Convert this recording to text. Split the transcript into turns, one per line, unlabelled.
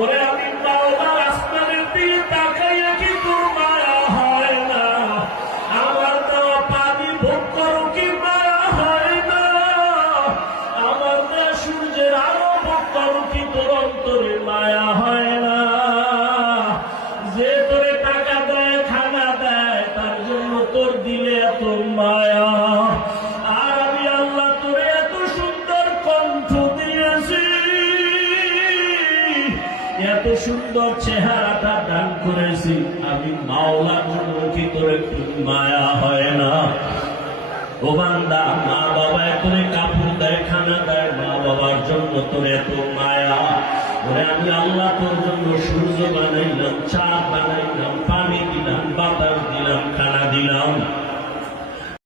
ওরে আমি মাওলার তোর হয় না। আমার হয় না। আমার সূর্যের আলো কি তোর মায়া হয় না। যে টাকা দেয়, খানা দেয়, তার জন্য তোর দিলে মায়া। এত সুন্দর চেহারাটা দান করেছি। আমি মাওলা মুখী করে মায়া হয় না। ও বান্দা মা বাবা এত কাপড় দেয়, খানা দেয় মা বাবার জন্য তোর এত মায়া। ওরে আমি আল্লাহ তোর জন্য সূর্য বানাইলাম, চাঁদ বানাইলাম, পানি দিলাম, বাতাস দিলাম, খানা দিলাম।